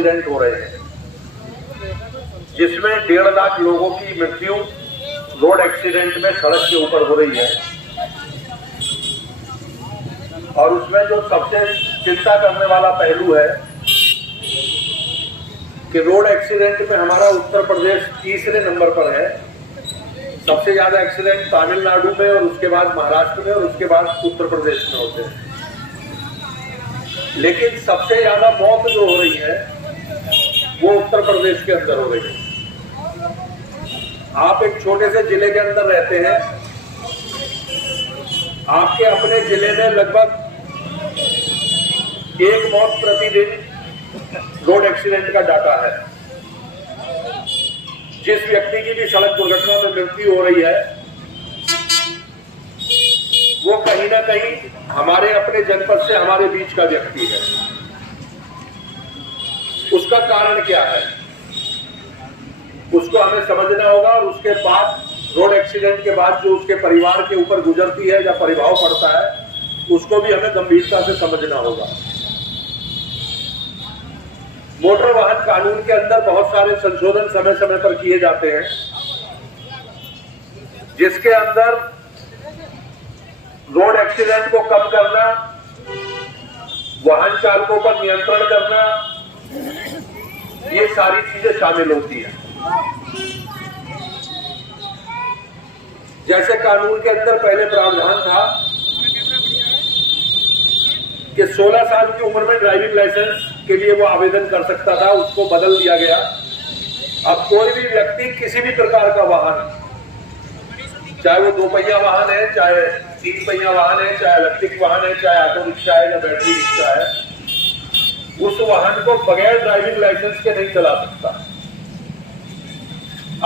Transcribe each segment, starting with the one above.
Accident हो रहे हैं, जिसमें 1.5 लाख लोगों की मृत्यु रोड एक्सीडेंट में सड़क के ऊपर हो रही है। और उसमें जो सबसे चिंता करने वाला पहलू है कि रोड एक्सीडेंट में हमारा उत्तर प्रदेश तीसरे नंबर पर है। सबसे ज्यादा एक्सीडेंट तमिलनाडु में और उसके बाद महाराष्ट्र में और उसके बाद उत्तर प्रदेश में होते हैं। लेकिन सबसे ज्यादा मौत जो हो रही है वो उत्तर प्रदेश के अंदर हो रही है। आप एक छोटे से जिले के अंदर रहते हैं, आपके अपने जिले में लगभग 1 मौत प्रतिदिन रोड एक्सीडेंट का डाटा है। जिस व्यक्ति की भी सड़क दुर्घटना में मृत्यु हो रही है वो कहीं ना कहीं हमारे अपने जनपद से हमारे बीच का व्यक्ति है। उसका कारण क्या है उसको हमें समझना होगा। और उसके बाद रोड एक्सीडेंट के बाद जो उसके परिवार के ऊपर गुजरती है या प्रभाव पड़ता है उसको भी हमें गंभीरता से समझना होगा। मोटर वाहन कानून के अंदर बहुत सारे संशोधन समय समय पर किए जाते हैं, जिसके अंदर रोड एक्सीडेंट को कम करना, वाहन चालकों पर नियंत्रण करना, ये सारी चीजें शामिल होती हैं। जैसे कानून के अंदर पहले प्रावधान था कि 16 साल की उम्र में ड्राइविंग लाइसेंस के लिए वो आवेदन कर सकता था, उसको बदल दिया गया। अब कोई भी व्यक्ति किसी भी प्रकार का वाहन, चाहे वो 2 पहिया वाहन है, चाहे 3 पहिया वाहन है, चाहे इलेक्ट्रिक वाहन है, चाहे ऑटो रिक्शा है या बैटरी रिक्शा है, उस वाहन को बगैर ड्राइविंग लाइसेंस के नहीं चला सकता।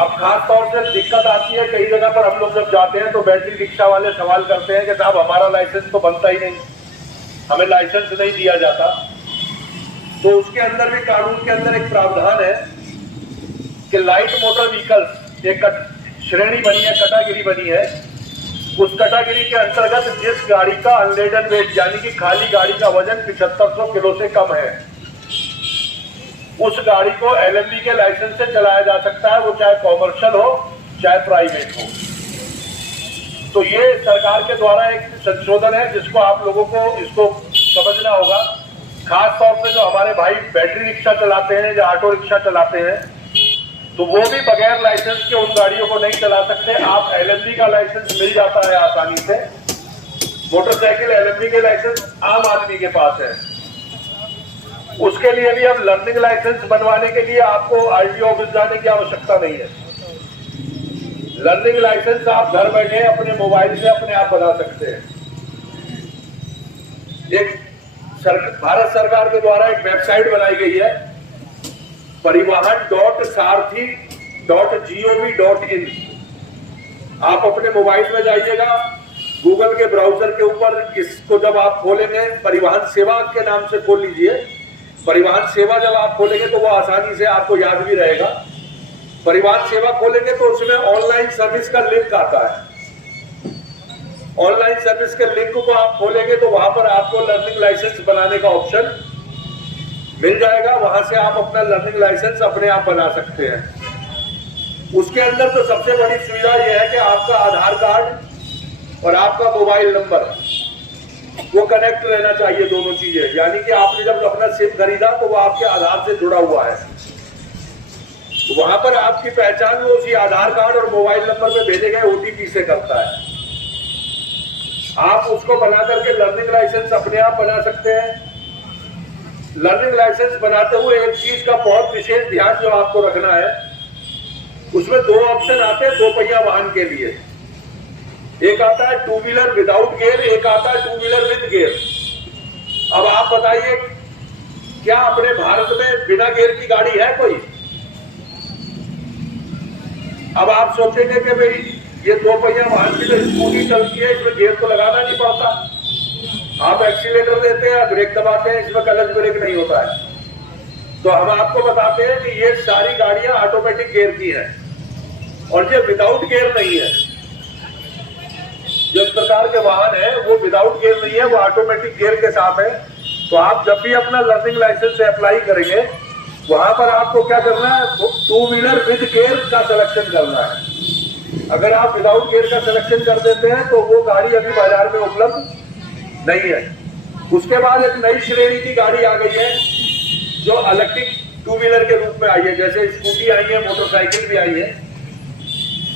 अब खास तौर से दिक्कत आती है, कई जगह पर हम लोग जब जाते हैं तो बैटरी रिक्शा वाले सवाल करते हैं कि साहब हमारा लाइसेंस तो बनता ही नहीं, हमें लाइसेंस नहीं दिया जाता। तो उसके अंदर भी कानून के अंदर एक प्रावधान है कि लाइट मोटर व्हीकल्स एक श्रेणी बनी है, कैटेगरी बनी है। उस कैटेगरी के अंतर्गत जिस गाड़ी का अनलेडन वेट यानी कि खाली गाड़ी का वजन 7500 किलो से कम है, उस गाड़ी को एलएमवी के लाइसेंस से चलाया जा सकता है, वो चाहे कॉमर्शियल हो चाहे प्राइवेट हो। तो ये सरकार के द्वारा एक संशोधन है जिसको आप लोगों को इसको समझना होगा। खास तौर पे जो हमारे भाई बैटरी रिक्शा चलाते हैं या ऑटो रिक्शा चलाते हैं तो वो भी बगैर लाइसेंस के उन गाड़ियों को नहीं चला सकते। आप एलएमवी का लाइसेंस मिल जाता है आसानी से। मोटरसाइकिल एलएमवी के लाइसेंस आम आदमी के पास है। उसके लिए भी अब लर्निंग लाइसेंस बनवाने के लिए आपको आरटीओ ऑफिस जाने की आवश्यकता नहीं है। लर्निंग लाइसेंस आप घर बैठे अपने मोबाइल से अपने आप बना सकते हैं। एक भारत सरकार के द्वारा एक वेबसाइट बनाई गई है, परिवहन.सारथी.gov.in। आप अपने मोबाइल में जाइएगा, गूगल के ब्राउजर के ऊपर इसको जब आप खोलेंगे, परिवहन सेवा के नाम से खोल लीजिए। परिवहन सेवा जब आप खोलेंगे तो वो आसानी से आपको याद भी रहेगा। परिवहन सेवा खोलेंगे तो उसमें ऑनलाइन सर्विस का लिंक आता है। ऑनलाइन सर्विस के लिंक को आप खोलेंगे तो वहां पर आपको लर्निंग लाइसेंस बनाने का ऑप्शन मिल जाएगा। वहां से आप अपना लर्निंग लाइसेंस अपने आप बना सकते हैं। उसके अंदर तो सबसे बड़ी सुविधा यह है कि आपका आधार कार्ड और आपका मोबाइल नंबर वो कनेक्ट रहना चाहिए, दोनों चीजें। यानी कि आपने जब अपना सिम खरीदा तो वो आपके आधार से जुड़ा हुआ है। तो वहां पर आपकी पहचान वो उसी आधार कार्ड और मोबाइल नंबर में भेजे गए ओटीपी से करता है। आप उसको बना करके लर्निंग लाइसेंस अपने आप बना सकते हैं। लर्निंग लाइसेंस बनाते हुए एक चीज का बहुत विशेष ध्यान जो आपको रखना है, उसमें 2 ऑप्शन आते हैं 2 पहिया वाहन के लिए। एक आता है 2 व्हीलर विदाउट गियर, एक आता है 2 व्हीलर विद गियर। अब आप बताइए क्या अपने भारत में बिना गियर की गाड़ी है कोई? अब आप सोचेंगे कि भाई ये 2 पहिया वाहन की जो स्कूटी चलती है इसमें गियर तो लगाना नहीं पड़ता, आप एक्सीलेटर देते हैं, ब्रेक दबाते हैं, इसमें क्लच ब्रेक नहीं होता है। तो हम आपको बताते हैं कि ये सारी गाड़ियां ऑटोमेटिक गियर की हैं और ये विदाउट गियर नहीं है। जिस प्रकार के वाहन है वो विदाउट गियर नहीं है, वो ऑटोमेटिक गियर के साथ है। तो आप जब भी अपना लर्निंग लाइसेंस अप्लाई करेंगे वहां पर आपको क्या करना है, 2 व्हीलर विद गेयर का सिलेक्शन करना है। अगर आप विदाउट गेयर का सिलेक्शन कर देते हैं तो वो गाड़ी अभी बाजार में उपलब्ध नहीं है। उसके बाद एक नई श्रेणी की गाड़ी आ गई है जो इलेक्ट्रिक 2 व्हीलर के रूप में आई है, जैसे स्कूटी आई है, मोटरसाइकिल भी आई है।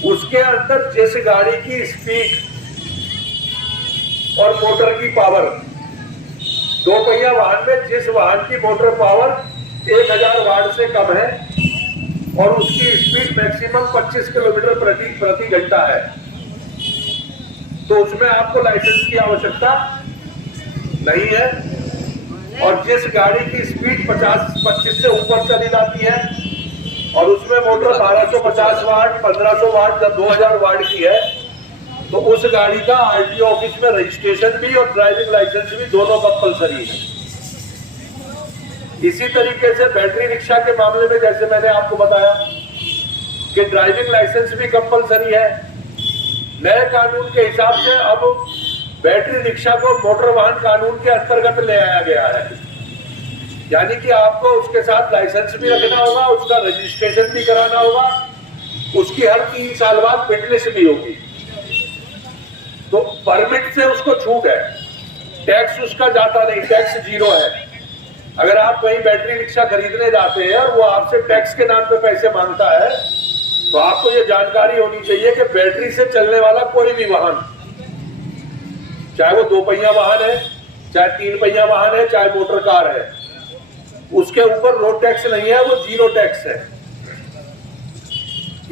उसके अंदर जिस गाड़ी की स्पीड और मोटर की पावर, 2 पहिया वाहन में जिस वाहन की मोटर पावर 1000 वाट से कम है और उसकी स्पीड मैक्सिमम 25 किलोमीटर प्रति घंटा है, तो उसमें आपको लाइसेंस की आवश्यकता नहीं है। और जिस गाड़ी की स्पीड 25 से ऊपर चली जाती है और उसमें मोटर 1250 वाट, 1500 वाट या 2000 वाट की है, तो उस गाड़ी का आरटीओ ऑफिस में रजिस्ट्रेशन भी और ड्राइविंग लाइसेंस भी दोनों कंपलसरी है। इसी तरीके से बैटरी रिक्शा के मामले में जैसे मैंने आपको बताया कि ड्राइविंग लाइसेंस भी कंपलसरी है। नए कानून के हिसाब से अब बैटरी रिक्शा को मोटर वाहन कानून के अंतर्गत ले आया गया है, यानी कि आपको उसके साथ लाइसेंस भी रखना होगा, उसका रजिस्ट्रेशन भी कराना होगा, उसकी हर 3 साल बाद फिटनेस भी होगी। तो परमिट से उसको छूट है, टैक्स उसका जाता नहीं, टैक्स 0 है। अगर आप कहीं बैटरी रिक्शा खरीदने जाते हैं और वो आपसे टैक्स के नाम पे पैसे मांगता है, तो आपको ये जानकारी होनी चाहिए कि बैटरी से चलने वाला कोई भी वाहन, चाहे वो 2 पहिया वाहन है, चाहे 3 पहिया वाहन है, चाहे मोटर कार है, उसके ऊपर रोड टैक्स नहीं है, वो 0 टैक्स है।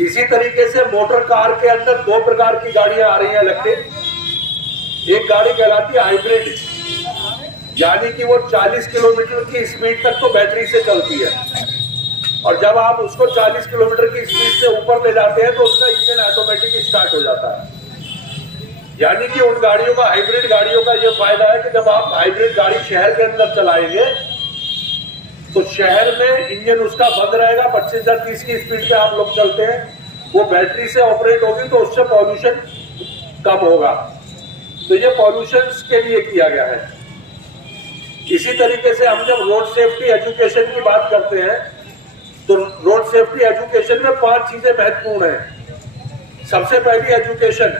इसी तरीके से मोटर कार के अंदर 2 प्रकार की गाड़ियां आ रही हैं इलेक्ट्रिक। एक गाड़ी कहलाती है हाइब्रिड, यानी कि वो 40 किलोमीटर की स्पीड तक तो बैटरी से चलती है, और जब आप उसको 40 किलोमीटर की स्पीड से ऊपर ले जाते हैं तो उसका इंजन ऑटोमेटिक स्टार्ट हो जाता है। यानी कि उन गाड़ियों का, हाइब्रिड गाड़ियों का ये फायदा है कि जब आप हाइब्रिड गाड़ी शहर के अंदर चलाएंगे तो शहर में इंजन उसका बंद रहेगा, 25 या 30 की स्पीड पे आप लोग चलते हैं, वो बैटरी से ऑपरेट होगी तो उससे पॉल्यूशन कम होगा। तो ये पॉल्यूशन के लिए किया गया है। इसी तरीके से हम जब रोड सेफ्टी एजुकेशन की बात करते हैं तो रोड सेफ्टी एजुकेशन में 5 चीजें महत्वपूर्ण हैं। सबसे पहली एजुकेशन,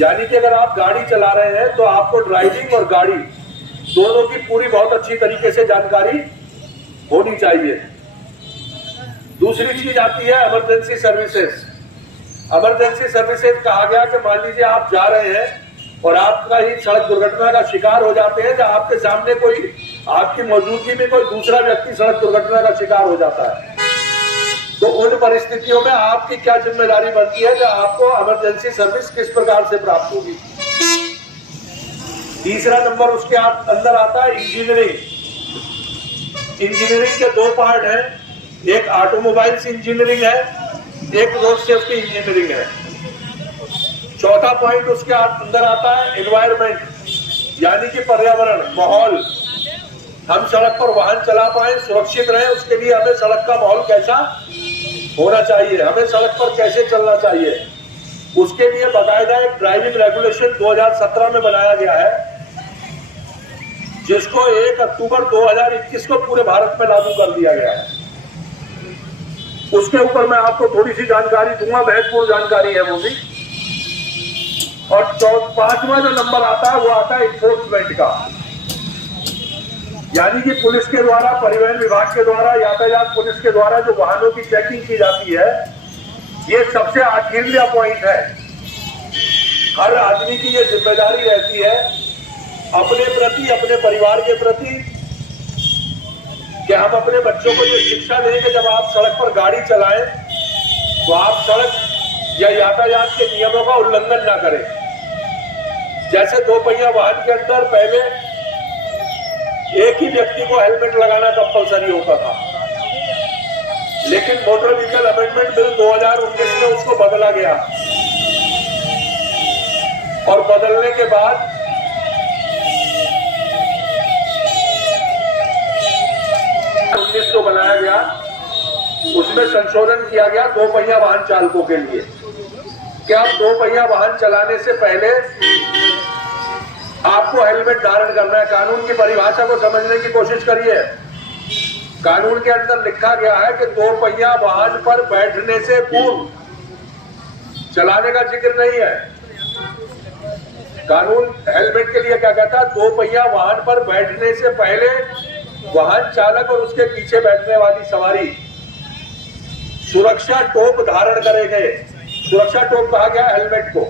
यानी कि अगर आप गाड़ी चला रहे हैं तो आपको ड्राइविंग और गाड़ी दोनों की पूरी बहुत अच्छी तरीके से जानकारी होनी चाहिए। दूसरी चीज आती है इमरजेंसी सर्विसेज। इमरजेंसी सर्विसेज कहा गया कि मान लीजिए आप जा रहे हैं और आपका ही सड़क दुर्घटना का शिकार हो जाते हैं, जब आपके सामने कोई, आपकी मौजूदगी में कोई दूसरा व्यक्ति सड़क दुर्घटना का शिकार हो जाता है, तो उन परिस्थितियों में आपकी क्या जिम्मेदारी बनती है कि आपको इमरजेंसी सर्विस किस प्रकार से प्राप्त होगी। तीसरा नंबर उसके अंदर आता है इंजीनियरिंग। इंजीनियरिंग के 2 पार्ट हैं, एक ऑटोमोबाइल्स इंजीनियरिंग है, एक रोड सेफ्टी इंजीनियरिंग है। चौथा पॉइंट उसके अंदर आता है एनवायरमेंट, यानी कि पर्यावरण, माहौल। हम सड़क पर वाहन चला पाए, सुरक्षित रहे, उसके लिए हमें सड़क का माहौल कैसा होना चाहिए, हमें सड़क पर कैसे चलना चाहिए, उसके लिए बाकायदा एक ड्राइविंग रेगुलेशन 2017 में बनाया गया है, जिसको 1 अक्टूबर 2021 को पूरे भारत में लागू कर दिया गया है। उसके ऊपर मैं आपको थोड़ी सी जानकारी दूंगा, महत्वपूर्ण जानकारी है वो भी। और 5वां जो नंबर आता है वो आता है इन्फोर्समेंट का, यानी कि पुलिस के द्वारा, परिवहन विभाग के द्वारा, यातायात पुलिस के द्वारा जो वाहनों की चेकिंग की जाती है, ये सबसे आखिरी पॉइंट है। हर आदमी की ये जिम्मेदारी रहती है अपने प्रति, अपने परिवार के प्रति, कि हम अपने बच्चों को ये शिक्षा दें कि जब आप सड़क पर गाड़ी चलाएं तो आप सड़क या यातायात के नियमों का उल्लंघन ना करें। जैसे 2 पहिया वाहन के अंदर पहले एक ही व्यक्ति को हेलमेट लगाना कंपलसरी होता था, लेकिन मोटर व्हीकल अमेंडमेंट बिल 2019 में उसको बदला गया, और बदलने के बाद 19 को बनाया गया, उसमें संशोधन किया गया 2 पहिया वाहन चालकों के लिए। क्या 2 पहिया वाहन चलाने से पहले आपको हेलमेट धारण करना है। कानून की परिभाषा को समझने की कोशिश करिए। कानून के अंदर लिखा गया है कि 2 पहिया वाहन पर बैठने से पूर्व चलाने का जिक्र नहीं है। कानून हेलमेट के लिए क्या कहता है, 2 पहिया वाहन पर बैठने से पहले वाहन चालक और उसके पीछे बैठने वाली सवारी सुरक्षा टोप धारण करेंगे। सुरक्षा टोप कहा गया हेलमेट को।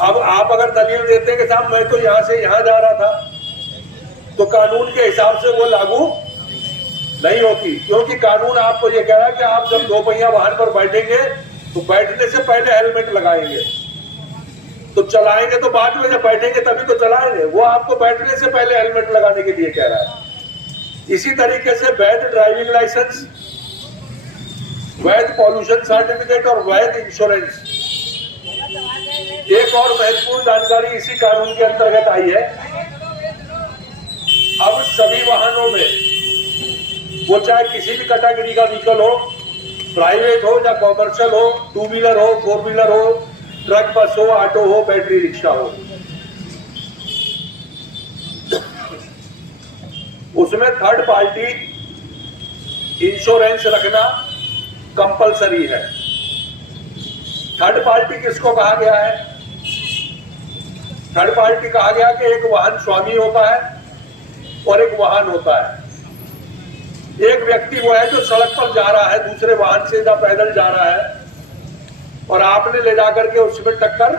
अब आप अगर दलील देते हैं कि साहब मैं तो यहां से यहां जा रहा था, तो कानून के हिसाब से वो लागू नहीं होती, क्योंकि कानून आपको ये कह रहा है कि आप जब 2 पहिया वाहन पर बैठेंगे तो बैठने से पहले हेलमेट लगाएंगे, तो चलाएंगे तो बाद में, जब बैठेंगे तभी तो चलाएंगे। वो आपको बैठने से पहले हेलमेट लगाने के लिए कह रहा है। इसी तरीके से वैध ड्राइविंग लाइसेंस, वैध पॉल्यूशन सर्टिफिकेट और वैध इंश्योरेंस, एक और महत्वपूर्ण जानकारी इसी कानून के अंतर्गत आई है। अब सभी वाहनों में, वो चाहे किसी भी कैटेगरी का व्हीकल हो, प्राइवेट हो या कॉमर्शियल हो, 2 व्हीलर हो, 4 व्हीलर हो, ट्रक, बस हो, ऑटो हो, बैटरी रिक्शा हो, उसमें थर्ड पार्टी इंश्योरेंस रखना कंपलसरी है। थर्ड पार्टी किसको कहा गया है? थर्ड पार्टी कहा गया कि एक वाहन स्वामी होता है और एक वाहन होता है। एक व्यक्ति वो है जो सड़क पर जा रहा है, दूसरे वाहन से या पैदल जा रहा है, और आपने ले जाकर के उसमें टक्कर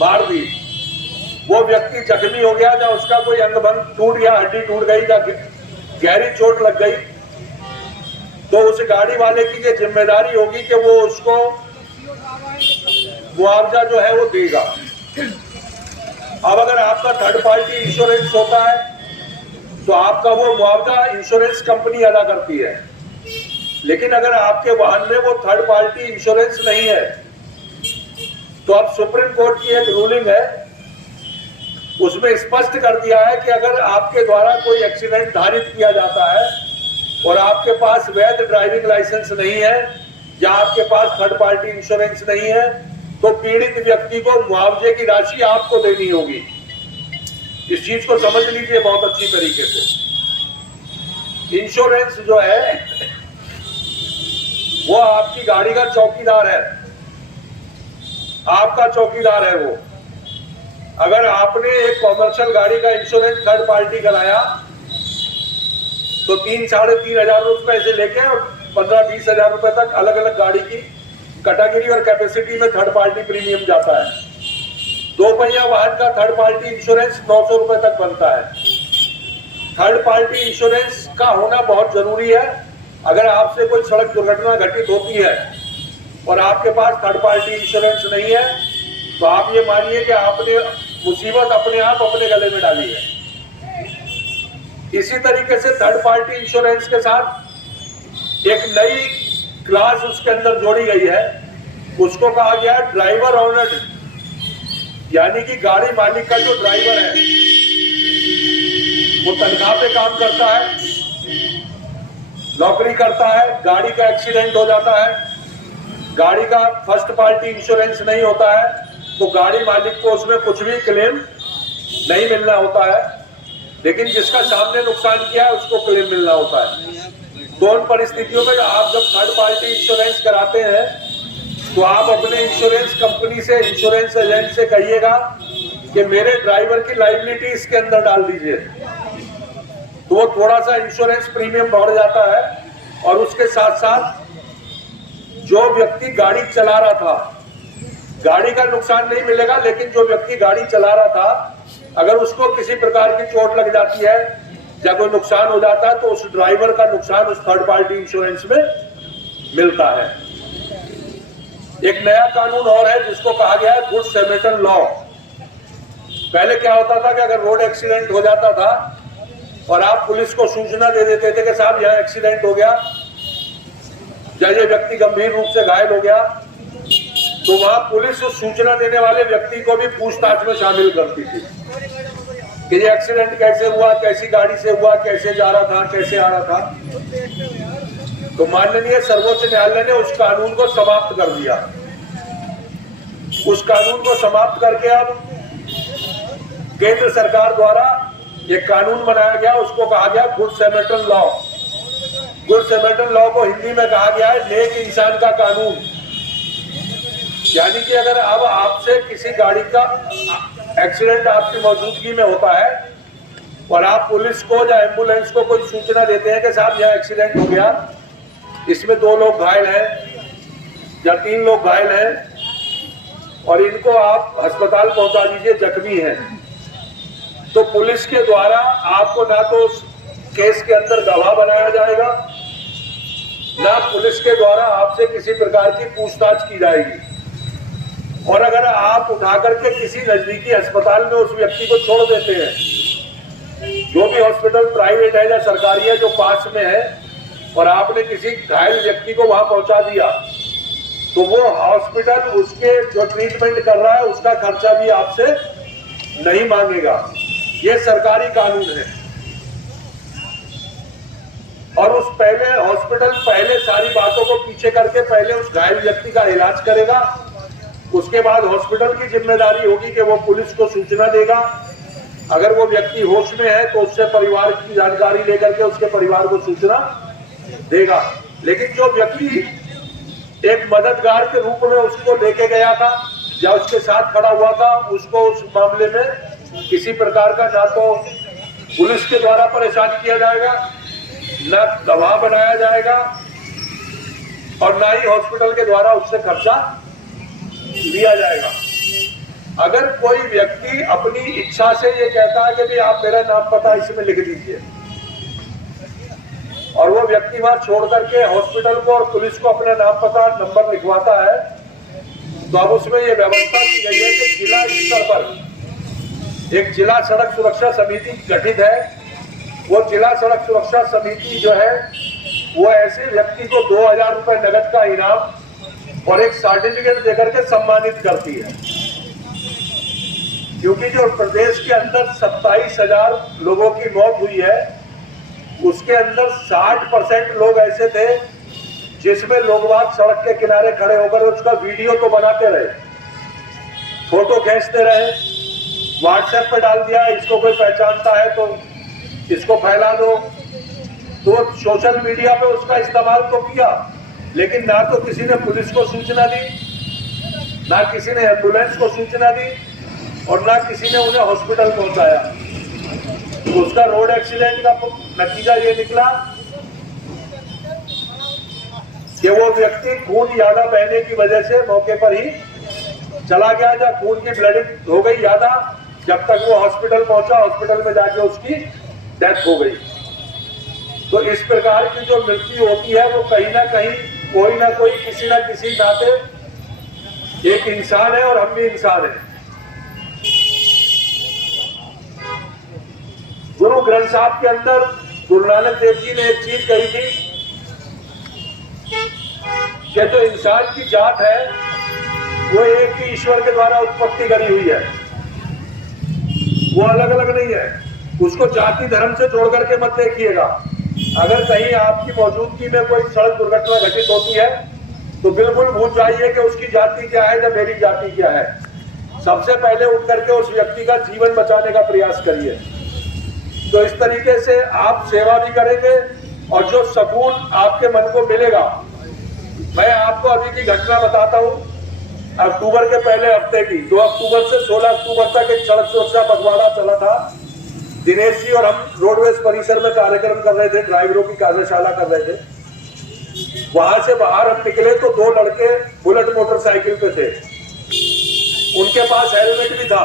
मार दी। वो व्यक्ति जख्मी हो गया, या उसका कोई अंग भंग टूट गया, हड्डी टूट गई या गहरी चोट लग गई, तो उस गाड़ी वाले की ये जिम्मेदारी होगी कि वो उसको मुआवजा जो है वो देगा। अब अगर आपका थर्ड पार्टी इंश्योरेंस होता है तो आपका वो मुआवजा इंश्योरेंस कंपनी अदा करती है। लेकिन अगर आपके वाहन में वो थर्ड पार्टी इंश्योरेंस नहीं है, तो अब सुप्रीम कोर्ट की एक रूलिंग है, उसमें स्पष्ट कर दिया है कि अगर आपके द्वारा कोई एक्सीडेंट धारित किया जाता है और आपके पास वैध ड्राइविंग लाइसेंस नहीं है या आपके पास थर्ड पार्टी इंश्योरेंस नहीं है, तो पीड़ित व्यक्ति को मुआवजे की राशि आपको देनी होगी। इस चीज को समझ लीजिए बहुत अच्छी तरीके से। इंश्योरेंस जो है वो आपकी गाड़ी का चौकीदार है, आपका चौकीदार है वो। अगर आपने एक कॉमर्शियल गाड़ी का इंश्योरेंस थर्ड पार्टी कराया तो 3-3.5 हजार रुपए से लेके 15-20 हजार रुपए तक अलग अलग गाड़ी की कैटेगरी और कैपेसिटी में थर्ड पार्टी प्रीमियम जाता है। 2 पहिया वाहन का थर्ड पार्टी इंश्योरेंस 900 रुपए तक बनता है। थर्ड पार्टी इंश्योरेंस का होना बहुत जरूरी है। अगर आपसे कोई सड़क दुर्घटना घटित होती है और आपके पास थर्ड पार्टी इंश्योरेंस नहीं है, तो आप ये मानिए कि आपने मुसीबत अपने आप अपने गले में डाली है। इसी तरीके से थर्ड पार्टी इंश्योरेंस के साथ एक नई क्लास उसके अंदर जोड़ी गई है, उसको कहा गया ड्राइवर ऑनर्ड, यानी कि गाड़ी मालिक का जो ड्राइवर है वो तनख्वाह पे काम करता है, नौकरी करता है, गाड़ी का एक्सीडेंट हो जाता है, गाड़ी का फर्स्ट पार्टी इंश्योरेंस नहीं होता है, तो गाड़ी मालिक को उसमें कुछ भी क्लेम नहीं मिलना होता है, लेकिन जिसका सामने नुकसान किया है उसको क्लेम मिलना होता है। तो उन परिस्थितियों में आप जब थर्ड पार्टी इंश्योरेंस कराते हैं तो आप अपने इंश्योरेंस कंपनी से, इंश्योरेंस एजेंट से कहिएगा कि मेरे ड्राइवर की लायबिलिटी इसके अंदर डाल दीजिए, तो वो थोड़ा सा इंश्योरेंस प्रीमियम बढ़ जाता है। और उसके साथ साथ जो व्यक्ति गाड़ी चला रहा था, गाड़ी का नुकसान नहीं मिलेगा, लेकिन जो व्यक्ति गाड़ी चला रहा था अगर उसको किसी प्रकार की चोट लग जाती है या कोई नुकसान हो जाता है, तो उस ड्राइवर का नुकसान उस थर्ड पार्टी इंश्योरेंस में मिलता है। एक नया कानून और है जिसको कहा गया है गुड सैमरिटन लॉ। पहले क्या होता था कि अगर रोड एक्सीडेंट हो जाता था और आप पुलिस को सूचना दे देते थे कि साहब यहाँ एक्सीडेंट हो गया या ये व्यक्ति गंभीर रूप से घायल हो गया, तो वहां पुलिस उस सूचना देने वाले व्यक्ति को भी पूछताछ में शामिल करती थी कि ये एक्सीडेंट कैसे हुआ, कैसी गाड़ी से हुआ, कैसे जा रहा था, कैसे आ रहा था। तो माननीय सर्वोच्च न्यायालय ने उस कानून को समाप्त कर दिया। उस कानून को समाप्त करके अब केंद्र सरकार द्वारा एक कानून बनाया गया, उसको कहा गया गुड सैमरिटन लॉ। गुड सैमरिटन लॉ को हिंदी में कहा गया है नेक इंसान का कानून। यानी कि अगर अब आपसे किसी गाड़ी का एक्सीडेंट आपकी मौजूदगी में होता है और आप पुलिस को या एम्बुलेंस को कोई सूचना देते हैं कि साहब यह एक्सीडेंट हो गया, इसमें 2 लोग घायल हैं या 3 लोग घायल हैं और इनको आप अस्पताल पहुंचा दीजिए, जख्मी हैं, तो पुलिस के द्वारा आपको ना तो उस केस के अंदर गवाह बनाया जाएगा, ना पुलिस के द्वारा आपसे किसी प्रकार की पूछताछ की जाएगी। और अगर आप उठा करके किसी नजदीकी अस्पताल में उस व्यक्ति को छोड़ देते हैं, जो भी हॉस्पिटल प्राइवेट है या सरकारी है जो पास में है, और आपने किसी घायल व्यक्ति को वहां पहुंचा दिया, तो वो हॉस्पिटल उसके जो ट्रीटमेंट कर रहा है उसका खर्चा भी आपसे नहीं मांगेगा। ये सरकारी कानून है। और उस पहले हॉस्पिटल पहले सारी बातों को पीछे करके पहले उस घायल व्यक्ति का इलाज करेगा, उसके बाद हॉस्पिटल की जिम्मेदारी होगी कि वो पुलिस को सूचना देगा। अगर वो व्यक्ति होश में है तो उससे परिवार की जानकारी लेकर के उसके परिवार को सूचना देगा। लेकिन जो व्यक्ति एक मददगार के रूप में उसको लेके गया था या उसके साथ खड़ा हुआ था, उसको उस मामले में किसी प्रकार का ना तो पुलिस के द्वारा परेशान किया जाएगा, न गवाह बनाया जाएगा और ना ही हॉस्पिटल के द्वारा उससे खर्चा लिया जाएगा। अगर कोई व्यक्ति अपनी इच्छा से ये कहता है कि भी आप मेरा नाम पता इसमें लिख दीजिए, और वो व्यक्ति वहां छोड़ करके हॉस्पिटल को और पुलिस को अपना नाम पता नंबर लिखवाता है, तो अब उसमें ये व्यवस्था की गई है कि जिला स्तर पर एक जिला सड़क सुरक्षा समिति गठित है। वो जिला सड़क सुरक्षा समिति जो है वो ऐसे व्यक्ति को 2000 रुपए नगद का इनाम और एक सर्टिफिकेट देकर के सम्मानित करती है। क्योंकि जो प्रदेश के अंदर 27,000 लोगों की मौत हुई है, उसके अंदर 60% लोग ऐसे थे जिसमें लोग बाग सड़क के किनारे खड़े होकर उसका वीडियो तो बनाते रहे, फोटो खींचते रहे, व्हाट्सएप पे डाल दिया, इसको कोई पहचानता है तो इसको फैला दो, तो सोशल मीडिया पे उसका इस्तेमाल तो किया, लेकिन ना तो किसी ने पुलिस को सूचना दी, ना किसी ने एम्बुलेंस को सूचना दी और ना किसी ने उन्हें हॉस्पिटल पहुंचाया। तो उसका रोड एक्सीडेंट का नतीजा ये निकला कि वो व्यक्ति खून ज्यादा बहने की वजह से मौके पर ही चला गया, या खून की ब्लीडिंग हो गई ज्यादा, जब तक वो हॉस्पिटल पहुंचा, हॉस्पिटल में जाके उसकी डेथ हो गई। तो इस प्रकार की जो मृत्यु होती है वो कहीं ना कहीं कोई ना कोई किसी ना किसी नाते एक इंसान है और हम भी इंसान हैं। गुरु ग्रंथ साहब के अंदर गुरु नानक देव जी ने एक चीज कही थी कि जो इंसान की जात है वो एक ही ईश्वर के द्वारा उत्पत्ति करी हुई है, वो अलग अलग नहीं है। उसको जाति धर्म से जोड़ करके मत देखिएगा। अगर कहीं आपकी मौजूदगी में कोई सड़क दुर्घटना घटित होती है तो बिल्कुल भूल जाइए कि उसकी जाति क्या है या मेरी जाति क्या है। सबसे पहले उठ करके उस व्यक्ति का जीवन बचाने का प्रयास करिए। तो इस तरीके से आप सेवा भी करेंगे और जो सुकून आपके मन को मिलेगा। मैं आपको अभी की घटना बताता हूँ, अक्टूबर के पहले हफ्ते की, 2 अक्टूबर से 16 अक्टूबर तक एक सड़क सुरक्षा पखवाड़ा चला था। दिनेश जी और हम रोडवेज परिसर में कार्यक्रम कर रहे थे, ड्राइवरों की कार्यशाला कर रहे थे। वहां से बाहर हम निकले तो 2 लड़के बुलेट मोटरसाइकिल पे थे, उनके पास हेलमेट भी था।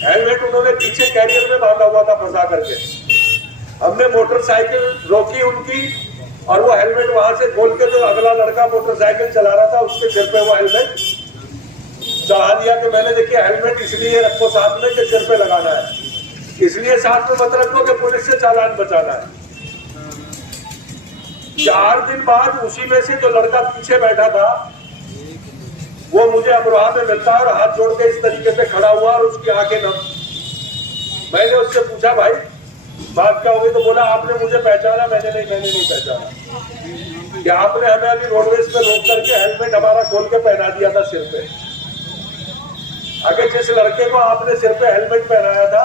हेलमेट उन्होंने पीछे कैरियर में बांधा हुआ था फंसा करके। हमने मोटरसाइकिल रोकी उनकी और वो हेलमेट वहां से खोल के जो अगला लड़का मोटरसाइकिल चला रहा था उसके सिर पे वो हेलमेट चढ़ा दिया कि मैंने देखिए हेलमेट इसलिए रखो साथ में कि सिर पे लगाना है, इसलिए साथ में मत रखो कि पुलिस से चालान बचाना है। 4 दिन बाद उसी में से जो लड़का पीछे बैठा था वो मुझे अमरोहा में मिलता है और हाथ जोड़ के इस तरीके से खड़ा हुआ और उसकी आंखें नम। मैंने उससे पूछा भाई बात क्या होगी, तो बोला आपने मुझे पहचाना? मैंने नहीं पहचाना। कि आपने हमें अभी रोडवेज पे रोक करके हेलमेट हमारा खोल के पहना दिया था सिर पे। अगर जिस लड़के को आपने सिर पे हेलमेट पहनाया था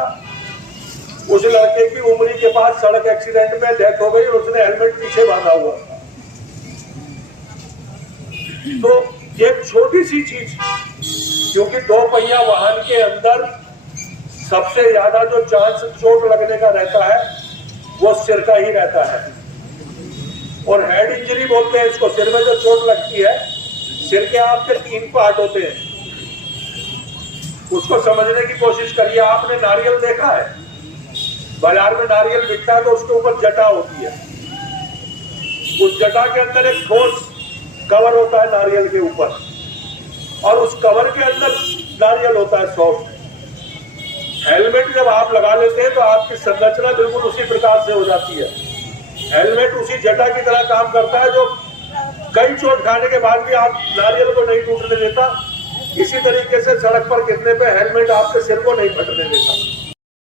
उस लड़के की उमरी के पास सड़क एक्सीडेंट में डेथ हो गई और उसने हेलमेट पीछे बांधा हुआ था। तो एक छोटी सी चीज, क्योंकि 2 पहिया वाहन के अंदर सबसे ज्यादा जो चांस चोट लगने का रहता है वो सिर का ही रहता है, और हेड इंजरी बोलते हैं इसको। सिर में जो चोट लगती है, सिर के आपके 3 पार्ट होते हैं, उसको समझने की कोशिश करिए। आपने नारियल देखा है, बाजार में नारियल बिकता है तो उसके ऊपर जटा होती है, उस जटा के अंदर एक ठोस कवर होता है नारियल के ऊपर, और उस कवर के अंदर नारियल होता है सॉफ्ट। हेलमेट जब आप लगा लेते हैं तो आपकी संरचना बिल्कुल उसी प्रकार से हो जाती है। हेलमेट उसी जटा की तरह काम करता है जो कई चोट खाने के बाद भी आप नारियल को नहीं टूटने देता। इसी तरीके से सड़क पर गिरने पे हेलमेट आपके सिर को नहीं फटने देता।